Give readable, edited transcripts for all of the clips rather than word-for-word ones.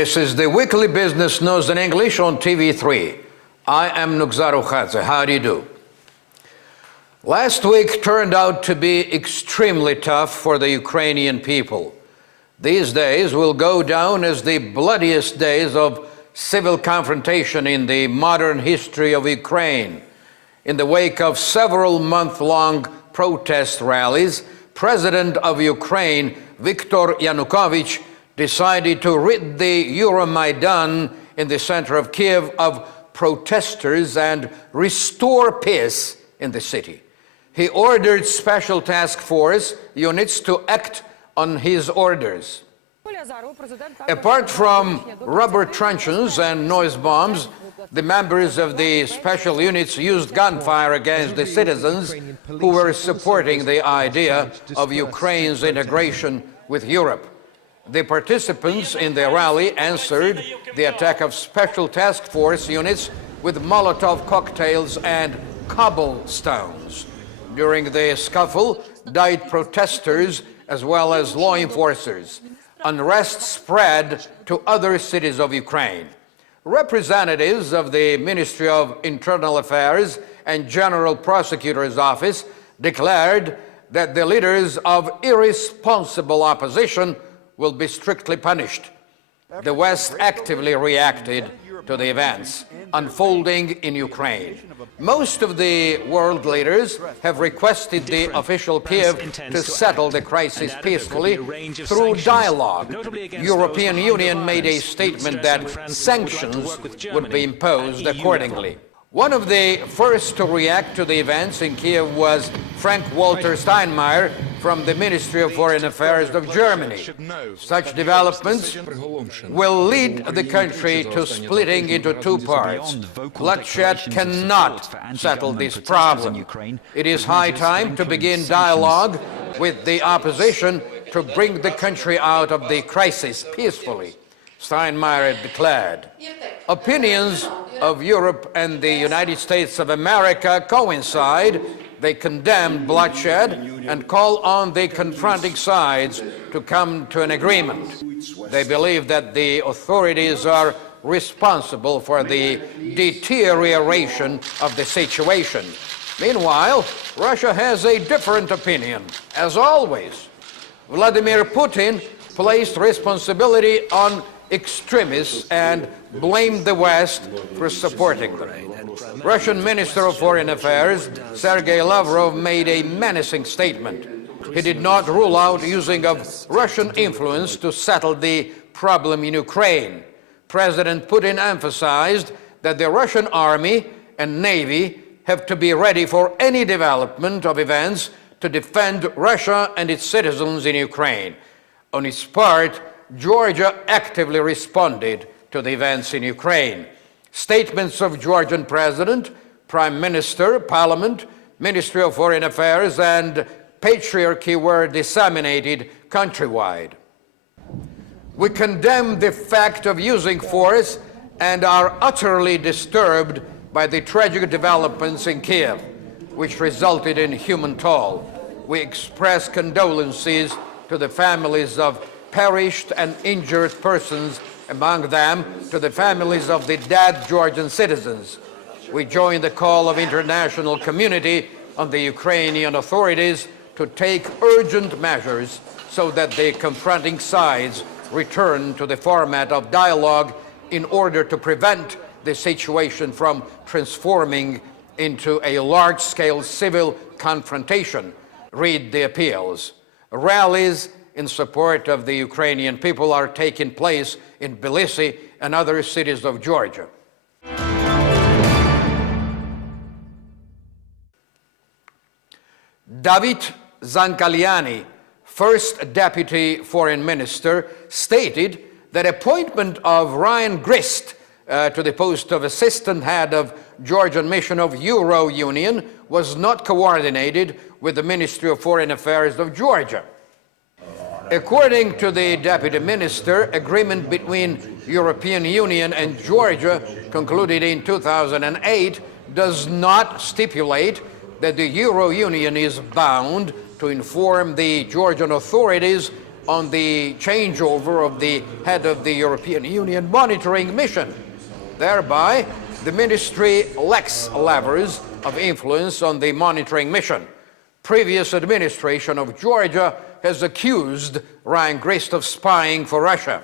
This is the weekly business news in English on TV3. I am Nugzaru Khadze. How do you do? Last week turned out to be extremely tough for the Ukrainian people. These days will go down as the bloodiest days of civil confrontation in the modern history of Ukraine. In the wake of several month-long protest rallies, President of Ukraine, Viktor Yanukovych, decided to rid the Euromaidan in the center of Kiev of protesters and restore peace in the city. He ordered special task force units to act on his orders. Apart from rubber truncheons and noise bombs, the members of the special units used gunfire against the citizens who were supporting the idea of Ukraine's integration with Europe. The participants in the rally answered the attack of special task force units with Molotov cocktails and cobblestones. During the scuffle, died protesters as well as law enforcers. Unrest spread to other cities of Ukraine. Representatives of the Ministry of Internal Affairs and General Prosecutor's Office declared that the leaders of irresponsible opposition will be strictly punished. The West actively reacted to the events unfolding in Ukraine. Most of the world leaders have requested the official Kiev to settle the crisis peacefully through dialogue. The European Union made a statement that sanctions would be imposed accordingly. One of the first to react to the events in Kiev was Frank-Walter Steinmeier from the Ministry of Foreign Affairs of Germany. Such developments will lead the country to splitting into two parts. Bloodshed cannot settle this problem. It is high time to begin dialogue with the opposition to bring the country out of the crisis peacefully, Steinmeier declared. Opinions of Europe and the United States of America coincide. They condemn bloodshed and call on the confronting sides to come to an agreement. They believe that the authorities are responsible for the deterioration of the situation. Meanwhile, Russia has a different opinion. As always, Vladimir Putin placed responsibility on extremists and blamed the West for supporting them. Russian Minister of Foreign Affairs Sergei Lavrov made a menacing statement. He did not rule out using of Russian influence to settle the problem in Ukraine. President Putin emphasized that the Russian army and navy have to be ready for any development of events to defend Russia and its citizens in Ukraine. On its part, Georgia actively responded to the events in Ukraine. Statements of Georgian President, Prime Minister, Parliament, Ministry of Foreign Affairs, and Patriarchy were disseminated countrywide. We condemn the fact of using force and are utterly disturbed by the tragic developments in Kiev, which resulted in human toll. We express condolences to the families of perished and injured persons, among them to the families of the dead Georgian citizens. We join the call of international community on the Ukrainian authorities to take urgent measures so that the confronting sides return to the format of dialogue in order to prevent the situation from transforming into a large-scale civil confrontation. Read the appeals. Rallies in support of the Ukrainian people are taking place in Tbilisi and other cities of Georgia. David Zankaliani, first Deputy Foreign Minister, stated that appointment of Ryan Grist to the post of Assistant Head of Georgian Mission of Euro Union was not coordinated with the Ministry of Foreign Affairs of Georgia. According to the Deputy Minister, agreement between European Union and Georgia concluded in 2008 does not stipulate that the Euro Union is bound to inform the Georgian authorities on the changeover of the head of the European Union monitoring mission. Thereby, the ministry lacks levers of influence on the monitoring mission. Previous administration of Georgia has accused Ryan Grist of spying for Russia.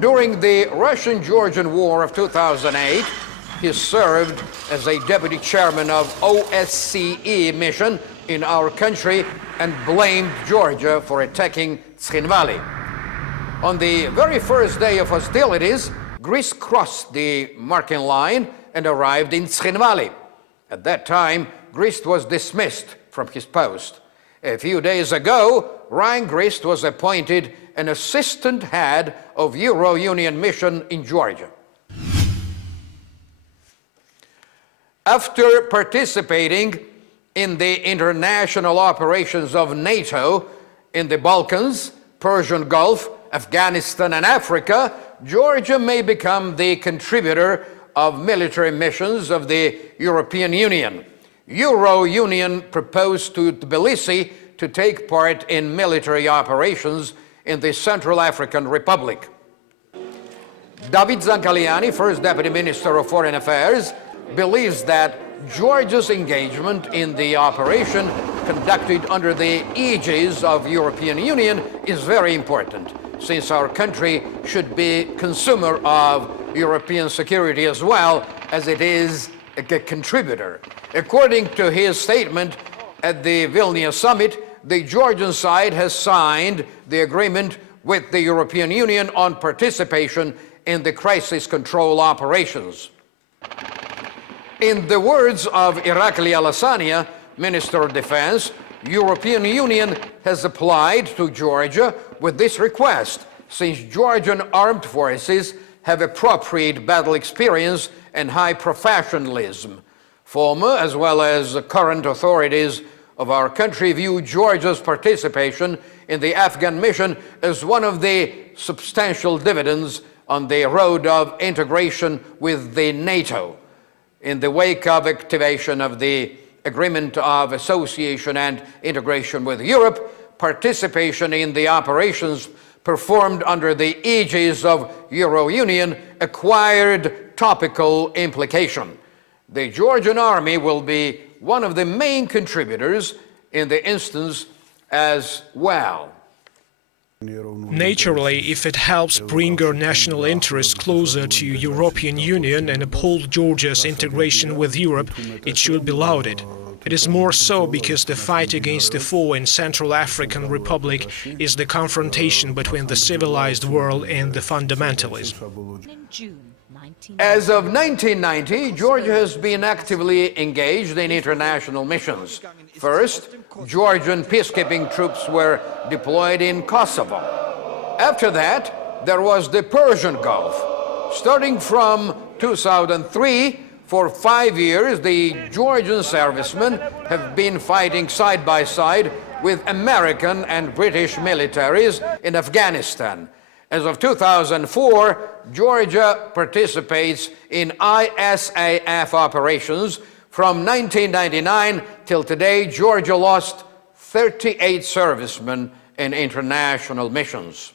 During the Russian-Georgian War of 2008, he served as a deputy chairman of OSCE mission in our country and blamed Georgia for attacking Tskhinvali. On the very first day of hostilities, Greece crossed the marking line and arrived in Tskhinvali. At that time, Greece was dismissed from his post. A few days ago, Ryan Grist was appointed an assistant head of Euro Union mission in Georgia. After participating in the international operations of NATO in the Balkans, Persian Gulf, Afghanistan, and Africa, Georgia may become the contributor of military missions of the European Union. Euro Union proposed to Tbilisi to take part in military operations in the Central African Republic. David Zankaliani, First Deputy Minister of Foreign Affairs, believes that Georgia's engagement in the operation conducted under the aegis of European Union is very important, since our country should be consumer of European security as well as it is a contributor. According to his statement at the Vilnius summit, the Georgian side has signed the agreement with the European Union on participation in the crisis control operations. In the words of Irakli Alasania, Minister of Defense, European Union has applied to Georgia with this request, since Georgian armed forces have appropriate battle experience and high professionalism. Former as well as current authorities of our country view Georgia's participation in the Afghan mission as one of the substantial dividends on the road of integration with the NATO. In the wake of activation of the Agreement of Association and Integration with Europe, participation in the operations performed under the aegis of Euro Union acquired topical implication. The Georgian army will be one of the main contributors in the instance as well. Naturally, if it helps bring our national interests closer to European Union and uphold Georgia's integration with Europe, it should be lauded. It is more so because the fight against the foe in Central African Republic is the confrontation between the civilized world and the fundamentalism. As of 1990, Georgia has been actively engaged in international missions. First, Georgian peacekeeping troops were deployed in Kosovo. After that, there was the Persian Gulf. Starting from 2003, for 5 years, the Georgian servicemen have been fighting side by side with American and British militaries in Afghanistan. As of 2004, Georgia participates in ISAF operations. From 1999 till today, Georgia lost 38 servicemen in international missions.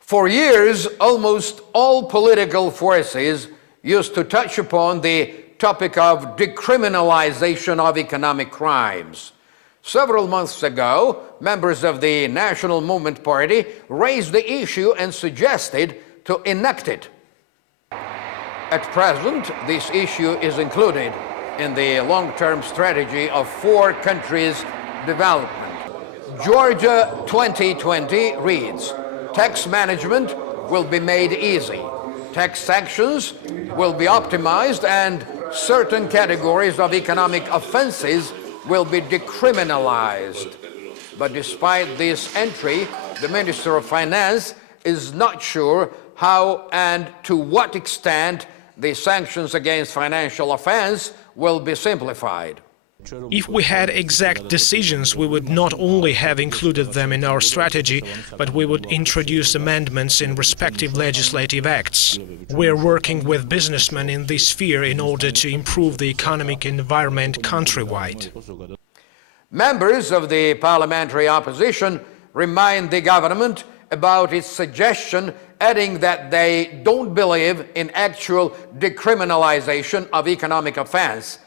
For years, almost all political forces used to touch upon the topic of decriminalization of economic crimes. Several months ago, members of the National Movement Party raised the issue and suggested to enact it. At present, this issue is included in the long-term strategy of 4 countries' development. Georgia 2020 reads, tax management will be made easy, tax sanctions will be optimized, and certain categories of economic offenses will be decriminalized. But despite this entry, the Minister of Finance is not sure how and to what extent the sanctions against financial offense will be simplified. If we had exact decisions, we would not only have included them in our strategy, but we would introduce amendments in respective legislative acts. We are working with businessmen in this sphere in order to improve the economic environment countrywide. Members of the parliamentary opposition remind the government about its suggestion, adding that they don't believe in actual decriminalization of economic offense.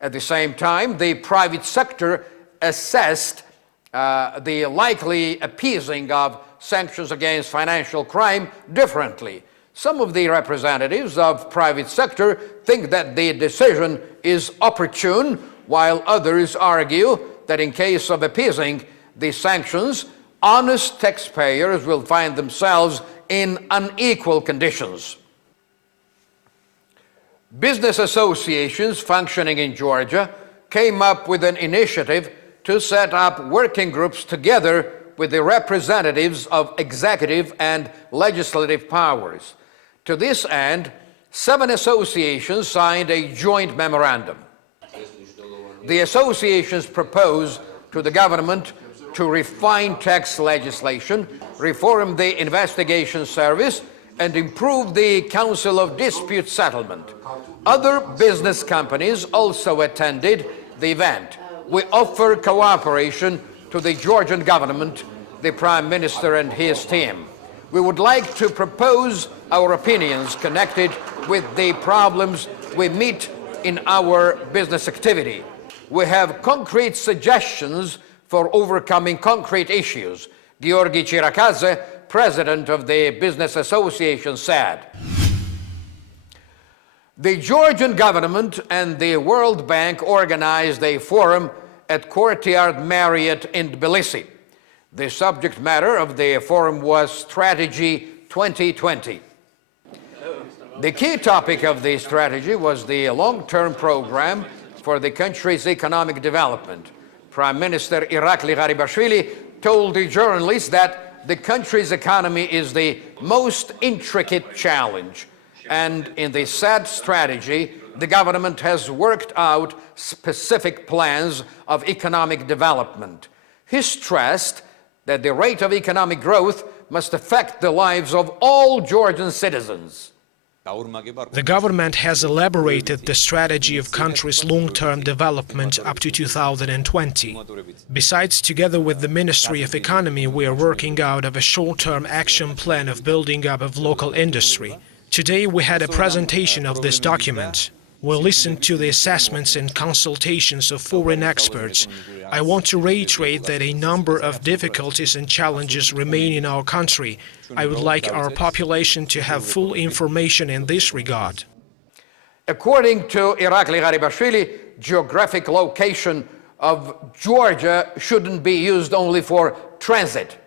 At the same time, the private sector assessed the likely appeasing of sanctions against financial crime differently. Some of the representatives of private sector think that the decision is opportune, while others argue that in case of appeasing the sanctions, honest taxpayers will find themselves in unequal conditions. Business associations functioning in Georgia came up with an initiative to set up working groups together with the representatives of executive and legislative powers. To this end, 7 associations signed a joint memorandum. The associations propose to the government to refine tax legislation, reform the investigation service, and improve the Council of Dispute Settlement. Other business companies also attended the event. We offer cooperation to the Georgian government, the Prime Minister and his team. We would like to propose our opinions connected with the problems we meet in our business activity. We have concrete suggestions for overcoming concrete issues. Georgi Chirakadze, president of the Business Association, said. The Georgian government and the World Bank organized a forum at Courtyard Marriott in Tbilisi. The subject matter of the forum was Strategy 2020. The key topic of the strategy was the long-term program for the country's economic development. Prime Minister Irakli Garibashvili told the journalists that the country's economy is the most intricate challenge. And in the said strategy, the government has worked out specific plans of economic development. He stressed that the rate of economic growth must affect the lives of all Georgian citizens. The government has elaborated the strategy of country's long-term development up to 2020. Besides, together with the Ministry of Economy, we are working out of a short-term action plan of building up of local industry. Today we had a presentation of this document. We listened to the assessments and consultations of foreign experts. I want to reiterate that a number of difficulties and challenges remain in our country. I would like our population to have full information in this regard. According to Irakli Garibashvili, geographic location of Georgia shouldn't be used only for transit.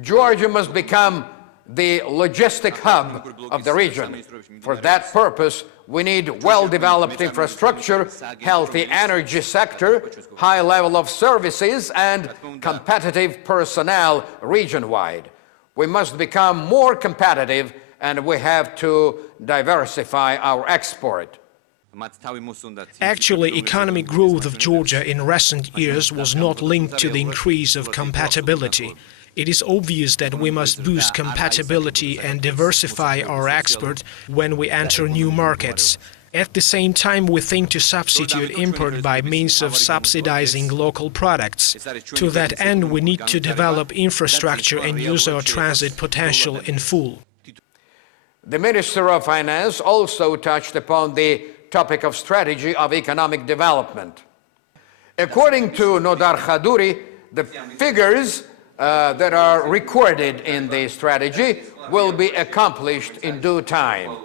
Georgia must become the logistic hub of the region. For that purpose, we need well-developed infrastructure, healthy energy sector, high level of services, and competitive personnel region-wide. We must become more competitive, and we have to diversify our export. Actually, economic growth of Georgia in recent years was not linked to the increase of compatibility. It is obvious that we must boost compatibility and diversify our export when we enter new markets. At the same time, we think to substitute import by means of subsidizing local products. To that end, we need to develop infrastructure and use our transit potential in full. The Minister of Finance also touched upon the topic of strategy of economic development. According to Nodar Khaduri, the figures that are recorded in the strategy will be accomplished in due time.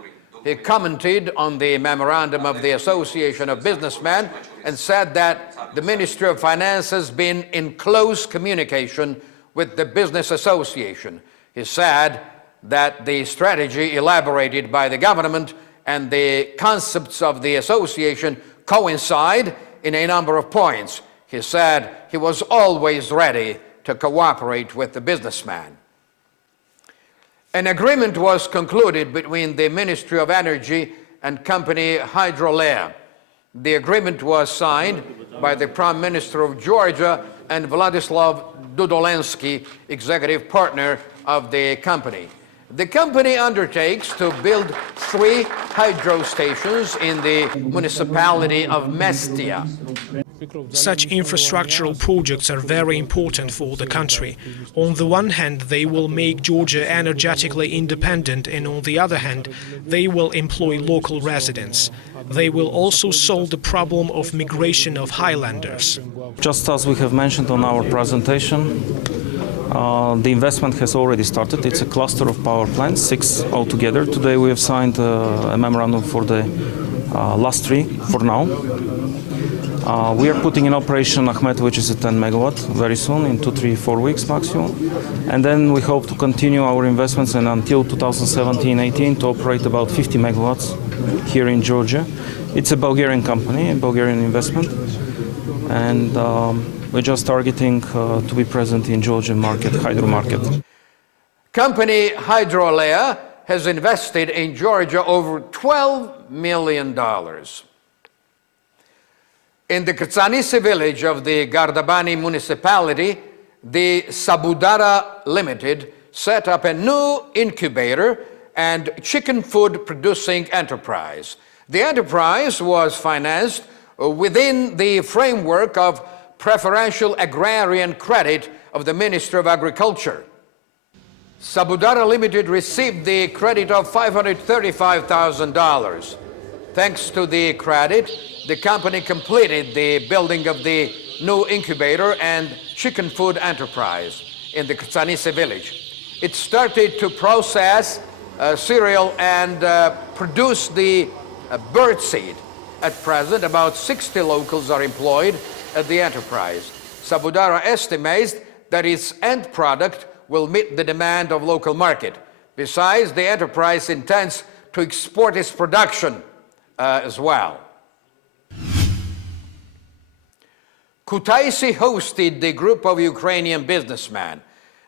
He commented on the memorandum of the Association of Businessmen and said that the Ministry of Finance has been in close communication with the Business Association. He said that the strategy elaborated by the government and the concepts of the association coincide in a number of points. He said he was always ready to cooperate with the businessman. An agreement was concluded between the Ministry of Energy and company Hydrolea. The agreement was signed by the Prime Minister of Georgia and Vladislav Dudolensky, executive partner of the company. The company undertakes to build 3 hydro stations in the municipality of Mestia. Such infrastructural projects are very important for the country. On the one hand, they will make Georgia energetically independent, and on the other hand, they will employ local residents. They will also solve the problem of migration of highlanders. Just as we have mentioned on our presentation, the investment has already started. It's a cluster of power plants, 6 altogether. Today we have signed a memorandum for the last 3 for now. We are putting in operation Akhmet, which is a 10 megawatt, very soon, in 2, 3, 4 weeks maximum. And then we hope to continue our investments and until 2017-18 to operate about 50 megawatts here in Georgia. It's a Bulgarian company, a Bulgarian investment. And we're just targeting to be present in Georgian market, hydro market. Company Hydrolea has invested in Georgia over $12 million. In the Katsanisi village of the Gardabani municipality, the Sabudara Limited set up a new incubator and chicken food producing enterprise. The enterprise was financed within the framework of preferential agrarian credit of the Ministry of Agriculture. Sabudara Limited received the credit of $535,000. Thanks to the credit, the company completed the building of the new incubator and chicken food enterprise in the Katsanisi village. It started to process cereal and produce the bird seed. At present, about 60 locals are employed at the enterprise. Sabudara estimates that its end product will meet the demand of local market. Besides, the enterprise intends to export its production as well. Kutaisi hosted the group of Ukrainian businessmen.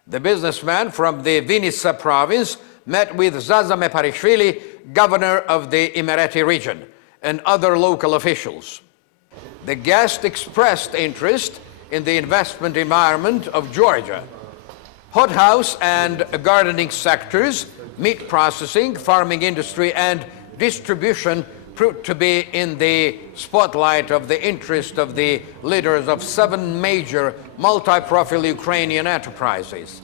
The businessman from the Vinnytsia province met with Zaza Meparishvili, governor of the Imereti region, and other local officials. The guest expressed interest in the investment environment of Georgia. Hothouse and gardening sectors, meat processing, farming industry, and distribution proved to be in the spotlight of the interest of the leaders of 7 major multi-profile Ukrainian enterprises.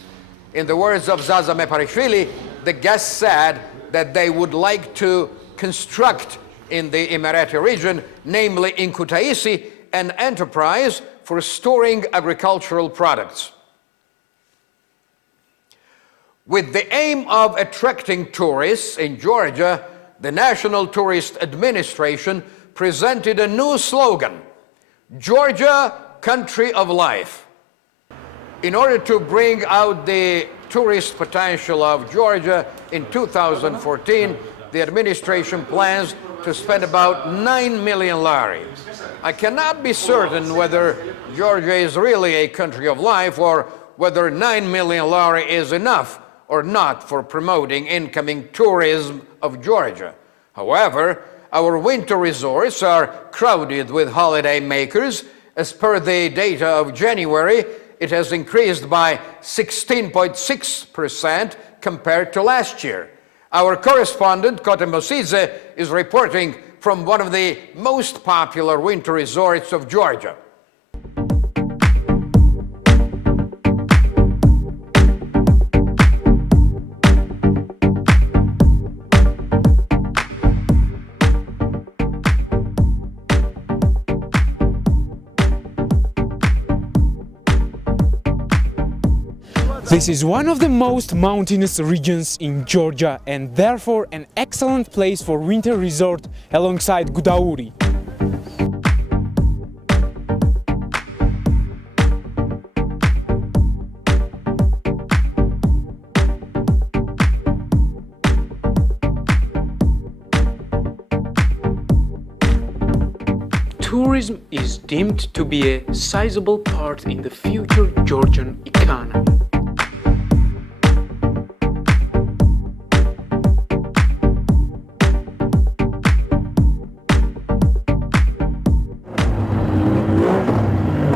In the words of Zaza Meparishvili, the guests said that they would like to construct in the Imereti region, namely in Kutaisi, an enterprise for storing agricultural products. With the aim of attracting tourists in Georgia, the National Tourist Administration presented a new slogan, Georgia, Country of Life. In order to bring out the tourist potential of Georgia in 2014, the administration plans to spend about 9 million lari. I cannot be certain whether Georgia is really a country of life or whether 9 million lari is enough or not for promoting incoming tourism of Georgia. However, our winter resorts are crowded with holiday makers. As per the data of January, it has increased by 16.6% compared to last year. Our correspondent, Kote Mosize, is reporting from one of the most popular winter resorts of Georgia. This is one of the most mountainous regions in Georgia and therefore an excellent place for winter resort alongside Gudauri. Tourism is deemed to be a sizable part in the future Georgian economy.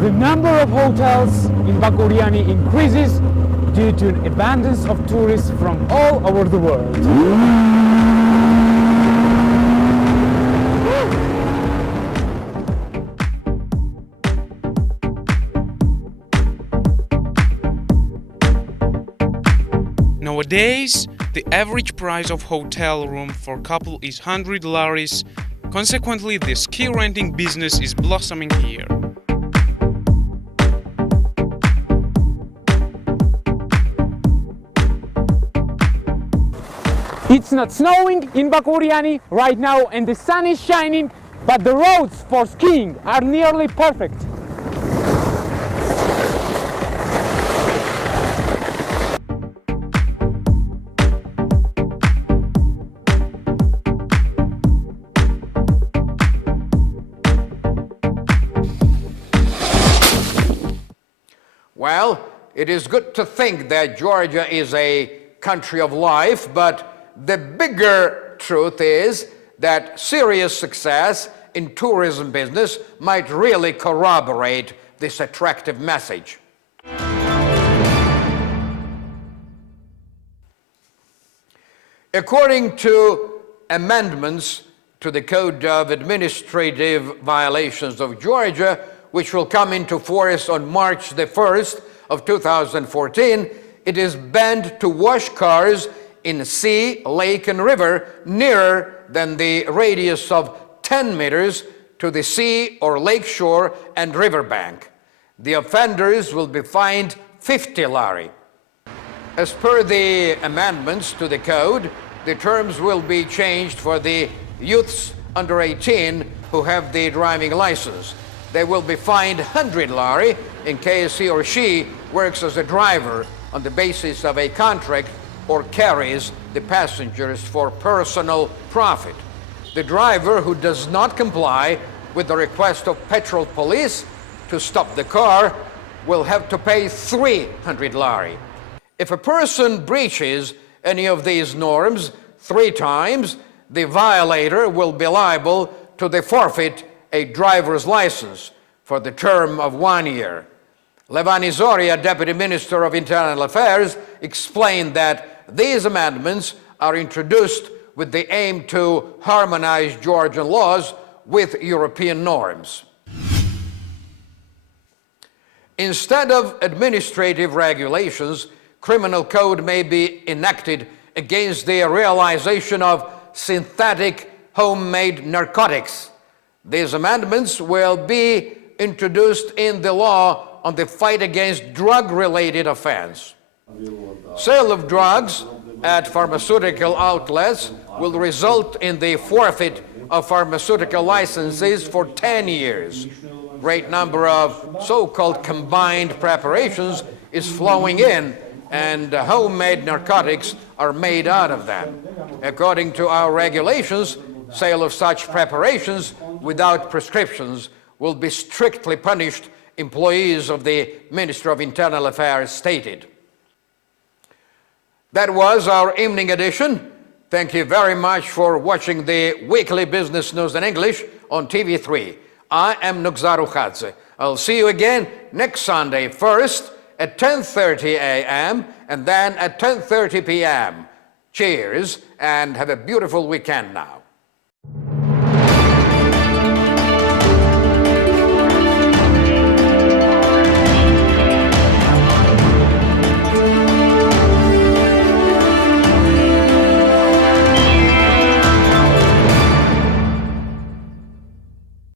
The number of hotels in Bakuriani increases due to an abundance of tourists from all over the world. Nowadays, the average price of hotel room for couple is 100 laris. Consequently, the ski renting business is blossoming here. It's not snowing in Bakuriani right now and the sun is shining, but the roads for skiing are nearly perfect. Well, it is good to think that Georgia is a country of life, but the bigger truth is that serious success in tourism business might really corroborate this attractive message. According to amendments to the Code of Administrative Violations of Georgia, which will come into force on March the 1st of 2014, it is banned to wash cars in sea, lake, and river nearer than the radius of 10 meters to the sea or lake shore and riverbank. The offenders will be fined 50 lari. As per the amendments to the code, the terms will be changed for the youths under 18 who have the driving license. They will be fined 100 lari in case he or she works as a driver on the basis of a contract or carries the passengers for personal profit. The driver who does not comply with the request of petrol police to stop the car will have to pay 300 lari. If a person breaches any of these norms 3 times, the violator will be liable to the forfeit a driver's license for the term of 1 year. Levani Zoria, Deputy Minister of Internal Affairs, explained that these amendments are introduced with the aim to harmonize Georgian laws with European norms. Instead of administrative regulations, criminal code may be enacted against the realization of synthetic homemade narcotics. These amendments will be introduced in the law on the fight against drug-related offense. Sale of drugs at pharmaceutical outlets will result in the forfeit of pharmaceutical licenses for 10 years. Great number of so-called combined preparations is flowing in, and homemade narcotics are made out of them. According to our regulations, sale of such preparations without prescriptions will be strictly punished, employees of the Ministry of Internal Affairs stated. That was our evening edition. Thank you very much for watching the weekly business news in English on TV3. I am Nugzaru Khadze. I'll see you again next Sunday, first at 10:30 a.m. and then at 10:30 p.m. Cheers and have a beautiful weekend now.